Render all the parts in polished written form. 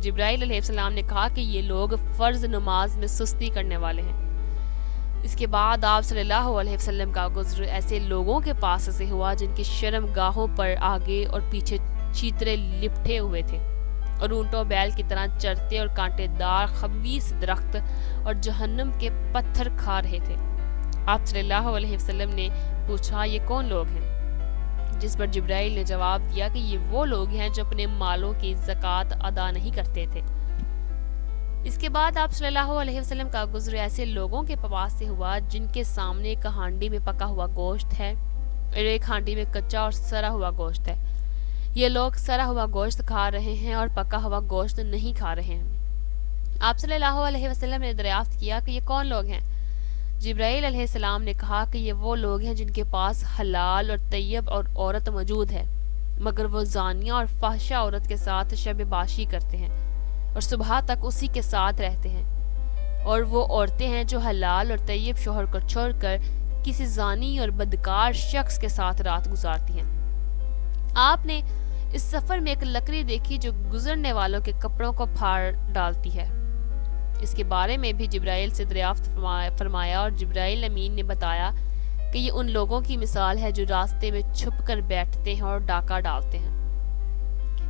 جبرائیل علیہ السلام نے کہا کہ یہ لوگ فرض نماز میں سستی کرنے والے ہیں۔ اس کے بعد آپ صلی اللہ علیہ وسلم کا گزر ایسے لوگوں کے پاس سے ہوا جن کی شرم گاہوں پر آگے اور پیچھے چیترے لپٹے ہوئے تھے اور اونٹوں بیل کی طرح چرتے اور کانٹے دار خبیث درخت اور جہنم کے پتھر کھا رہے تھے۔ آپ صلی اللہ علیہ وسلم نے پوچھا یہ کون لوگ ہیں؟ جس پر جبرائیل نے جواب دیا کہ یہ وہ لوگ ہیں جو اپنے مالوں کی زکوٰۃ ادا نہیں کرتے تھے۔ اس کے بعد آپ صلی اللہ علیہ وسلم کا گزر ایسے لوگوں کے پاس سے ہوا جن کے سامنے ایک ہانڈی میں پکا ہوا گوشت ہے اور ایک ہانڈی میں کچا اور سڑا ہوا گوشت ہے۔ یہ لوگ سڑا ہوا گوشت کھا رہے ہیں اور پکا ہوا گوشت نہیں کھا رہے ہیں۔ آپ صلی اللہ علیہ وسلم نے دریافت کیا کہ یہ کون لوگ ہیں؟ جبرائیل علیہ السلام نے کہا کہ یہ وہ لوگ ہیں جن کے پاس حلال اور طیب اور عورت موجود ہے، مگر وہ زانیہ اور فاحشہ عورت کے ساتھ شب باشی کرتے ہیں اور صبح تک اسی کے ساتھ رہتے ہیں، اور وہ عورتیں ہیں جو حلال اور طیب شوہر کو چھوڑ کر کسی زانی اور بدکار شخص کے ساتھ رات گزارتی ہیں۔ آپ نے اس سفر میں ایک لکڑی دیکھی جو گزرنے والوں کے کپڑوں کو پھاڑ ڈالتی ہے۔ اس کے بارے میں بھی جبرائیل سے دریافت فرمایا اور جبرائیل امین نے بتایا کہ یہ ان لوگوں کی مثال ہے جو راستے میں چھپ کر بیٹھتے ہیں اور ڈاکہ ڈالتے ہیں۔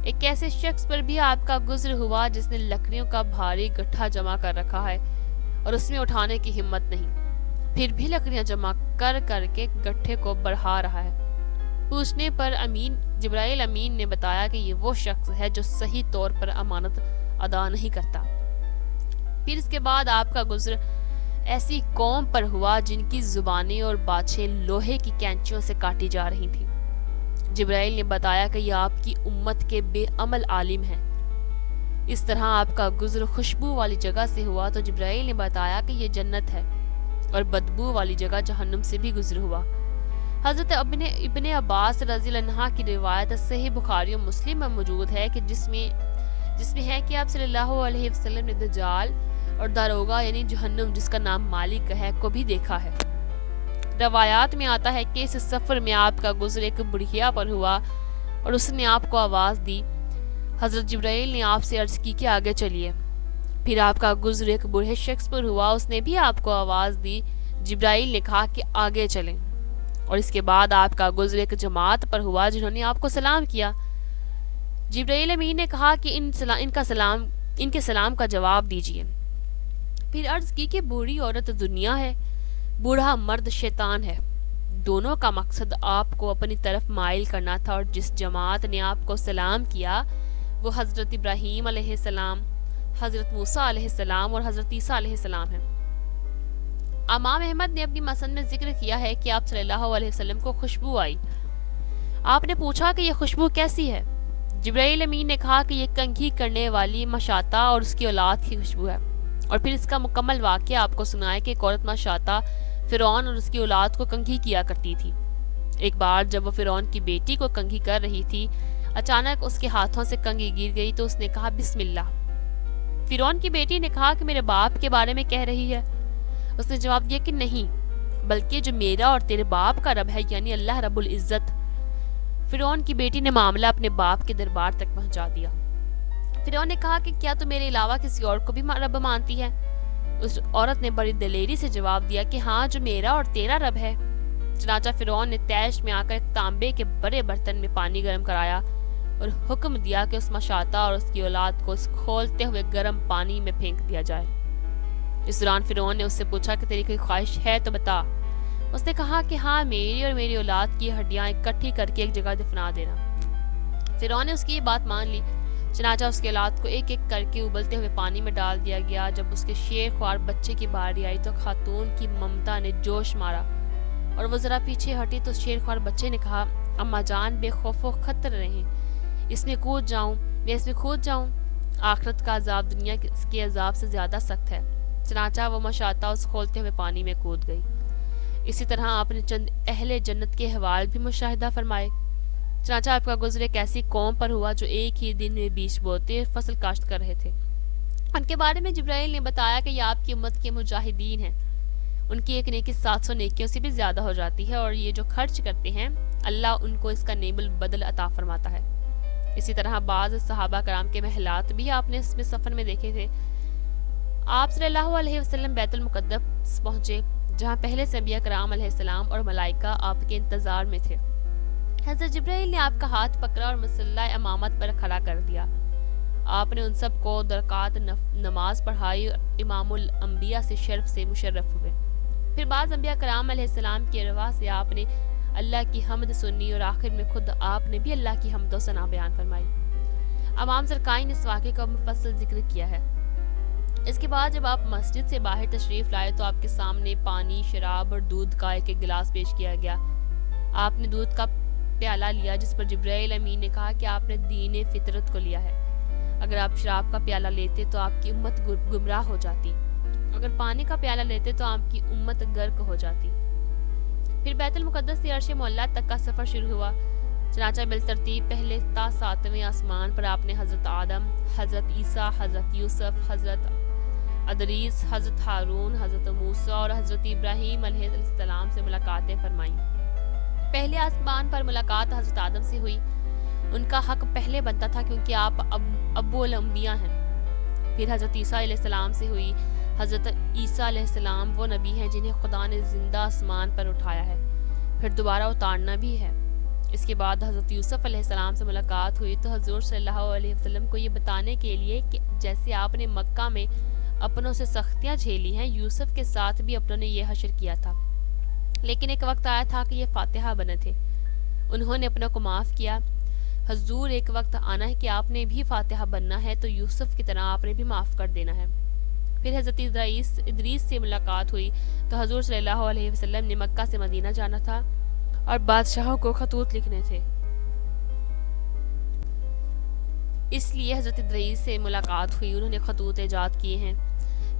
ایک ایسے شخص پر بھی آپ کا گزر ہوا جس نے لکڑیوں کا بھاری گٹھا جمع کر رکھا ہے اور اس میں اٹھانے کی ہمت نہیں، پھر بھی لکڑیاں جمع کر کر کے گٹھے کو بڑھا رہا ہے۔ پوچھنے پر جبرائیل امین نے بتایا کہ یہ وہ شخص ہے جو صحیح طور پر امانت ادا نہیں کرتا۔ پھر اس کے بعد آپ کا گزر ایسی قوم پر ہوا جن کی زبانیں اور باچھیں لوہے کی کینچیوں سے کاٹی جا رہی تھیں۔ جبرائیل نے بتایا کہ یہ آپ کی امت کے بے عمل عالم ہیں۔ اس طرح آپ کا گزر خوشبو والی جگہ سے ہوا تو جبرائیل نے بتایا کہ یہ جنت ہے، اور بدبو والی جگہ جہنم سے بھی گزر ہوا۔ حضرت ابن عباس رضی اللہ عنہ کی روایت صحیح بخاری و مسلم میں موجود ہے کہ جس میں ہے کہ آپ صلی اللہ علیہ وسلم نے دجال اور داروغہ یعنی جہنم جس کا نام مالک ہے کو بھی دیکھا ہے۔ روایات میں آتا ہے کہ اس سفر میں آپ کا گزر ایک بڑھیا پر ہوا اور اس نے آپ کو آواز دی۔ حضرت جبرائیل نے آپ سے عرض کی کہ آگے چلیے۔ پھر آپ کا گزر ایک بوڑھے شخص پر ہوا، اس نے بھی آپ کو آواز دی۔ جبرائیل نے کہا کہ آگے چلیں، اور اس کے بعد آپ کا گزر ایک جماعت پر ہوا جنہوں نے آپ کو سلام کیا۔ جبرائیل امین نے کہا کہ ان کے سلام کا جواب دیجیے۔ پھر عرض کی کہ بوڑھی عورت دنیا ہے، بوڑھا مرد شیطان ہے۔ دونوں کا مقصد آپ کو اپنی طرف مائل کرنا تھا، اور جس جماعت نے آپ کو سلام کیا وہ حضرت ابراہیم علیہ السلام، حضرت موسیٰ علیہ السلام اور حضرت عیسیٰ علیہ السلام ہیں۔ امام احمد نے اپنی مسند میں ذکر کیا ہے کہ آپ صلی اللہ علیہ وسلم کو خوشبو آئی۔ آپ نے پوچھا کہ یہ خوشبو کیسی ہے؟ جبرائیل امین نے کہا کہ یہ کنگھی کرنے والی مشاطہ اور اس کی اولاد کی خوشبو ہے، اور پھر اس کا مکمل واقعہ آپ کو سنائے کہ ایک عورت مشاطہ فرعون اور اس کی اولاد کو کنگھی کیا کرتی تھی۔ ایک بار جب وہ فرعون کی بیٹی کو کنگھی کر رہی تھی، اچانک اس کے ہاتھوں سے کنگھی گر گئی تو اس نے کہا بسم اللہ۔ فرعون کی بیٹی نے کہا کہ میرے باپ کے بارے میں کہہ رہی ہے؟ اس نے جواب دیا کہ نہیں، بلکہ جو میرا اور تیرے باپ کا رب ہے یعنی اللہ رب العزت۔ فرعون کی بیٹی نے معاملہ اپنے باپ کے دربار تک پہنچا دیا۔ فرعون نے کہا کہ کیا تو میرے علاوہ کسی اور کو بھی رب مانتی ہے؟ اس عورت نے بڑی دلیری سے جواب دیا کہ ہاں، جو میرا اور تیرا رب ہے۔ چنانچہ فرعون نے تیش میں آ کر ایک تانبے کے بڑے برتن میں پانی گرم کرایا اور حکم دیا کہ اس مشاطہ اور اس کی اولاد کو اس کھولتے ہوئے گرم پانی میں پھینک دیا جائے۔ اس دوران فرعون نے اس سے پوچھا کہ تیری کوئی خواہش ہے تو بتا۔ اس نے کہا کہ ہاں، میری اور میری اولاد کی ہڈیاں اکٹھی کر کے ایک جگہ دفنا دینا۔ فرعون نے اس کی یہ بات مان لی۔ چنانچہ اس کی اولاد کو ایک ایک کر کے ابلتے ہوئے پانی میں ڈال دیا گیا۔ جب اس کے شیر خوار بچے کی باری آئی تو خاتون کی ممتا نے جوش مارا اور وہ ذرا پیچھے ہٹی تو شیر خوار بچے نے کہا اماں جان، بے خوف و خطر رہیں، میں اس میں کود جاؤں؟ آخرت کا عذاب دنیا کے عذاب سے زیادہ سخت ہے۔ چنانچہ وہ مشاطہ اس کھولتے ہوئے پانی میں کود گئی۔ اسی طرح آپ نے چند اہل جنت کے احوال بھی مشاہدہ فرمائے۔ چنانچہ آپ کا گزر ایک ایسی قوم پر ہوا جو ایک ہی دن میں بیج بوتے فصل کاشت کر رہے تھے۔ ان کے بارے میں جبرائیل نے بتایا کہ یہ آپ کی امت کے مجاہدین ہیں، ان کی ایک نیکی 700 نیکیوں سے بھی زیادہ ہو جاتی ہے، اور یہ جو خرچ کرتے ہیں اللہ ان کو اس کا نیبل بدل عطا فرماتا ہے۔ اسی طرح بعض صحابہ کرام کے محلات بھی آپ نے اس میں سفر میں دیکھے تھے۔ آپ صلی اللہ علیہ وسلم بیت المقدس پہنچے، جہاں پہلے سے انبیاء کرام علیہ السلام اور ملائکہ آپ کے انتظار میں تھے۔ حضرت جبرائیل نے آپ کا ہاتھ پکڑا اور مصلی امامت پر کھڑا کر دیا۔ آپ نے ان سب کو درکات نماز پڑھائی اور امام الانبیاء سے شرف سے مشرف ہوئے۔ پھر بعض انبیاء کرام علیہ السلام کی ارواح سے آپ نے اللہ کی حمد سنی اور آخر میں خود آپ نے بھی اللہ کی حمد و ثنا بیان فرمائی۔ امام زرقائی نے اس واقعے کا مفصل ذکر کیا ہے۔ اس کے بعد جب آپ مسجد سے باہر تشریف لائے تو آپ کے سامنے پانی، شراب اور دودھ کا ایک گلاس پیش کیا گیا۔ آپ نے دودھ کا پیالہ لیا، جس پر جبرائیل امین نے کہا کہ آپ نے دین فطرت کو لیا ہے۔ اگر آپ شراب کا پیالہ لیتے تو آپ کی امت گمراہ ہو جاتی، اگر پانی کا پیالہ لیتے تو آپ کی امت غرق ہو جاتی۔ پھر بیت المقدس سے عرش معلیٰ تک کا سفر شروع ہوا۔ چنانچہ بالترتیب پہلے تا 7ویں آسمان پر آپ نے حضرت آدم، حضرت عیسیٰ، حضرت یوسف، حضرت ادریس، حضرت ہارون، حضرت موسیٰ اور حضرت ابراہیم علیہ السلام سے ملاقاتیں فرمائیں۔ پہلے آسمان پر ملاقات حضرت آدم سے ہوئی، ان کا حق پہلے بنتا تھا کیونکہ آپ ابو الانبیاء ہیں۔ پھر حضرت عیسیٰ علیہ السلام سے ہوئی۔ حضرت عیسیٰ علیہ السلام وہ نبی ہیں جنہیں خدا نے زندہ آسمان پر اٹھایا ہے، پھر دوبارہ اتارنا بھی ہے۔ اس کے بعد حضرت یوسف علیہ السلام سے ملاقات ہوئی تو حضور صلی اللہ علیہ وسلم کو یہ بتانے کے لیے کہ جیسے آپ نے مکہ میں اپنوں سے سختیاں جھیلی ہیں، یوسف کے ساتھ بھی اپنوں نے یہ حشر کیا تھا، لیکن ایک وقت آیا تھا کہ یہ فاتحہ بنے تھے، انہوں نے اپنوں کو معاف کیا۔ حضور ایک وقت آنا ہے کہ آپ نے بھی فاتحہ بننا ہے تو یوسف کی طرح آپ نے بھی معاف کر دینا ہے۔ پھر حضرت ادریس سے ملاقات ہوئی تو حضور صلی اللہ علیہ وسلم نے مکہ سے مدینہ جانا تھا اور بادشاہوں کو خطوط لکھنے تھے، اس لیے حضرت ادریس سے ملاقات ہوئی، انہوں نے خطوط ایجاد کیے ہیں۔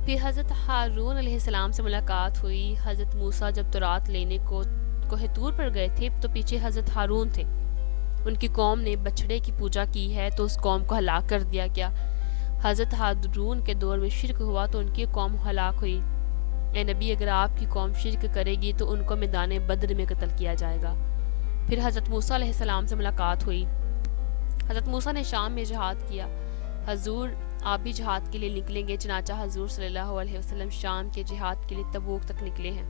پھر حضرت ہارون علیہ السلام سے ملاقات ہوئی۔ حضرت موسیٰ جب تورات لینے کو کوہ طور پر گئے تھے تو پیچھے حضرت ہارون تھے، ان کی قوم نے بچھڑے کی پوجا کی ہے تو اس قوم کو ہلاک کر دیا گیا۔ حضرت ہارون کے دور میں شرک ہوا تو ان کی قوم ہلاک ہوئی۔ اے نبی، اگر آپ کی قوم شرک کرے گی تو ان کو میدان بدر میں قتل کیا جائے گا۔ پھر حضرت موسیٰ علیہ السلام سے ملاقات ہوئی۔ حضرت موسیٰ نے شام میں جہاد کیا۔ حضور آپ بھی جہاد کے لیے نکلیں گے، چنانچہ حضور صلی اللہ علیہ وسلم شام کے جہاد کے لیے تبوک تک نکلے ہیں۔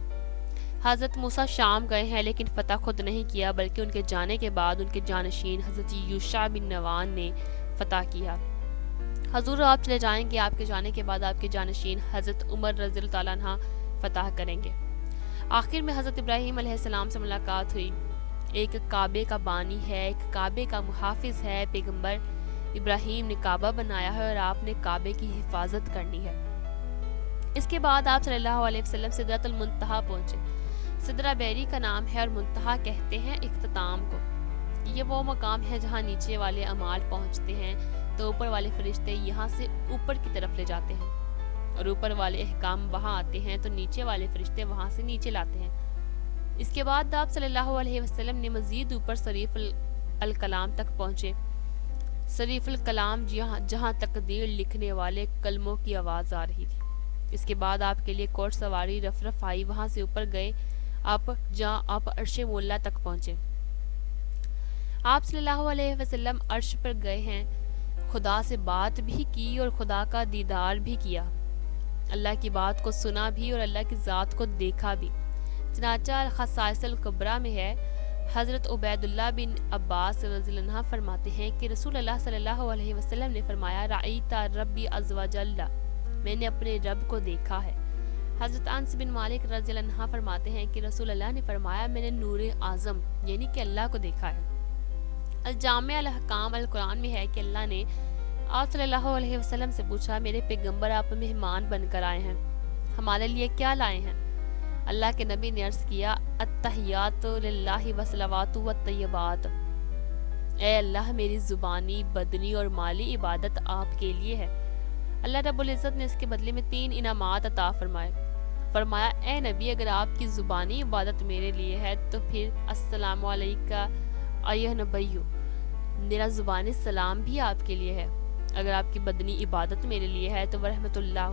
حضرت موسیٰ شام گئے ہیں لیکن فتح خود نہیں کیا، بلکہ ان کے جانے کے بعد ان کے جانشین حضرت یوشع بن نوان نے فتح کیا۔ حضور آپ چلے جائیں گے، آپ کے جانے کے بعد آپ کے جانشین حضرت عمر رضی اللہ تعالیٰ عنہ فتح کریں گے۔ آخر میں حضرت ابراہیم علیہ السلام سے ملاقات ہوئی۔ ایک کعبے کا بانی ہے، ایک کعبے کا محافظ ہے، پیغمبر ابراہیم نے کعبہ بنایا ہے اور آپ نے کعبے کی حفاظت کرنی ہے۔ اس کے بعد آپ صلی اللہ علیہ وسلم سدرۃ المنتہا پہنچے۔ سدرہ بیری کا نام ہے اور منتہا کہتے ہیں اختتام کو۔ یہ وہ مقام ہے جہاں نیچے والے اعمال پہنچتے ہیں تو اوپر والے فرشتے یہاں سے اوپر کی طرف لے جاتے ہیں، اور اوپر والے احکام وہاں آتے ہیں تو نیچے والے فرشتے وہاں سے نیچے لاتے ہیں۔ اس کے بعد آپ صلی اللہ علیہ وسلم نے مزید اوپر صریف الکلام تک پہنچے۔ صریف الکلام جہاں تقدیر لکھنے والے کلموں کی آواز آ رہی تھی۔ اس کے بعد آپ کے لیے کوٹ سواری رف آئی، وہاں سے اوپر گئے جہاں آپ عرش معلیٰ تک پہنچے۔ آپ صلی اللہ علیہ وسلم عرش پر گئے ہیں، خدا سے بات بھی کی اور خدا کا دیدار بھی کیا، اللہ کی بات کو سنا بھی اور اللہ کی ذات کو دیکھا بھی۔ چنانچہ خصائص الکبریٰ میں ہے، حضرت عبید اللہ بن عباس رضی اللہ عنہ فرماتے ہیں کہ رسول اللہ صلی اللہ علیہ وسلم نے فرمایا، رأیت ربی عز وجل، میں نے اپنے رب کو دیکھا ہے۔ حضرت انس بن مالک رضی اللہ عنہ فرماتے ہیں کہ رسول اللہ نے فرمایا، میں نے نور اعظم یعنی کہ اللہ کو دیکھا ہے۔ الجامع الاحکام القرآن میں ہے کہ اللہ نے آپ صلی اللہ علیہ وسلم سے پوچھا، میرے پیغمبر آپ مہمان بن کر آئے ہیں، ہمارے لیے کیا لائے ہیں؟ اللہ کے نبی نے عرض کیا، التحیات للہ والصلوات والطیبات، اے اللہ میری زبانی، بدنی اور مالی عبادت آپ کے لیے ہے۔ اللہ رب العزت نے اس کے بدلے میں 3 انعامات عطا فرمایا، اے نبی، اگر آپ کی زبانی عبادت میرے لیے ہے تو پھر السلام علیکہ ایھا نبیُّ، میرا زبانی سلام بھی آپ کے لیے ہے۔ اگر آپ کی بدنی عبادت میرے لیے ہے تو ورحمۃ اللہ،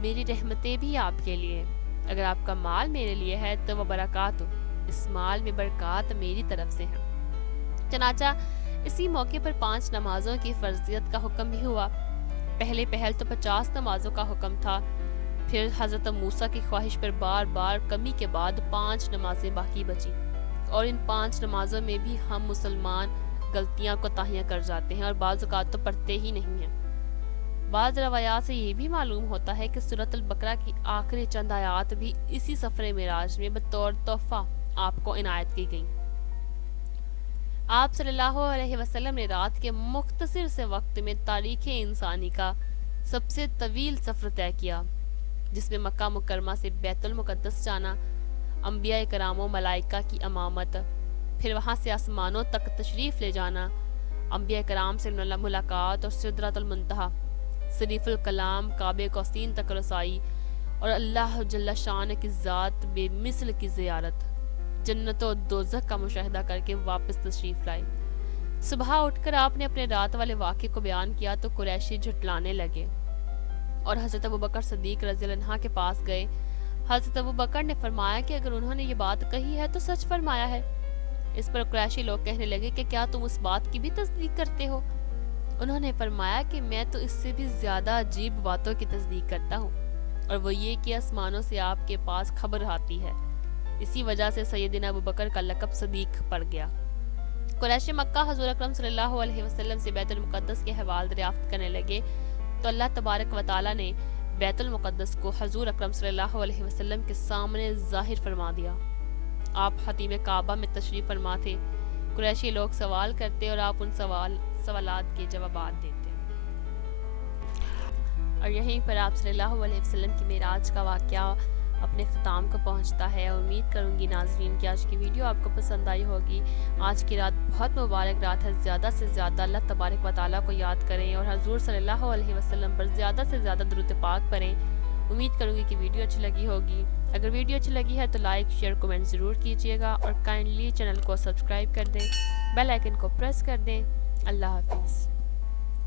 میری رحمتیں بھی آپ کے لیے ہیں۔ اگر آپ کا مال میرے لیے ہے تو وہ برکات، اس مال میں برکات میری طرف سے ہے۔ چنانچہ اسی موقع پر 5 نمازوں کی فرضیت کا حکم بھی ہوا۔ پہلے پہل تو 50 نمازوں کا حکم تھا، پھر حضرت موسیٰ کی خواہش پر بار بار کمی کے بعد 5 نمازیں باقی بچیں، اور ان 5 نمازوں میں بھی ہم مسلمان غلطیاں کوتاہیاں کر جاتے ہیں اور بعض اوقات تو پڑھتے ہی نہیں ہیں۔ بعض روایات سے یہ بھی معلوم ہوتا ہے کہ سورۃ البقرہ کی آخری چند آیات بھی اسی سفر معراج میں بطور تحفہ آپ کو عنایت کی گئیں۔ آپ صلی اللہ علیہ وسلم نے رات کے مختصر سے وقت میں تاریخ انسانی کا سب سے طویل سفر طے کیا، جس میں مکہ مکرمہ سے بیت المقدس جانا، انبیاء کرام و ملائکہ کی امامت، پھر وہاں سے آسمانوں تک تشریف لے جانا، انبیاء کرام سے ملاقات اور سدرۃ المنتہا، شریف الکلام کعبہ قوسین تک رسائی، اور اللہ جل شان کی ذات بے مثل کی زیارت، جنت و دوزخ کا مشاہدہ کر کے واپس تشریف لائے۔ صبح اٹھ کر آپ نے اپنے رات والے واقعے کو بیان کیا تو قریشی جھٹلانے لگے اور حضرت ابوبکر صدیق رضی اللہ عنہ کے پاس گئے۔ حضرت ابوبکر نے فرمایا کہ اگر انہوں نے یہ بات کہی ہے تو سچ فرمایا ہے۔ اس پر قریشی لوگ کہنے لگے کہ کیا تم اس بات کی بھی تصدیق کرتے ہو؟ انہوں نے فرمایا کہ میں تو اس سے بھی زیادہ عجیب باتوں کی تصدیق کرتا ہوں، اور وہ یہ کہ آسمانوں سے آپ کے پاس خبر آتی ہے۔ اسی وجہ سے سیدنا ابوبکر کا لقب صدیق پڑ گیا۔ قریش مکہ حضور اکرم صلی اللہ علیہ وسلم سے بیت المقدس کے حوال دریافت کرنے لگے تو اللہ تبارک و تعالیٰ نے بیت المقدس کو حضور اکرم صلی اللہ علیہ وسلم کے سامنے ظاہر فرما دیا۔ آپ حتیم کعبہ میں تشریف فرما تھے۔ قریشی لوگ سوال کرتے اور آپ ان سوالات کے جوابات دیتے، اور یہیں پر آپ صلی اللہ علیہ وسلم کی معراج کا واقعہ اپنے اختتام کو پہنچتا ہے۔ امید کروں گی ناظرین کہ آج کی ویڈیو آپ کو پسند آئی ہوگی۔ آج کی رات بہت مبارک رات ہے، زیادہ سے زیادہ اللہ تبارک و تعالیٰ کو یاد کریں اور حضور صلی اللہ علیہ وسلم پر زیادہ سے زیادہ درود پاک پڑھیں۔ امید کروں گی کہ ویڈیو اچھی لگی ہوگی۔ اگر ویڈیو اچھی لگی ہے تو لائک شیئر کومنٹ ضرور کیجیے گا، اور کائنڈلی چینل کو سبسکرائب کر دیں، بیل آئیکن کو پریس کر دیں۔ اللہ حافظ۔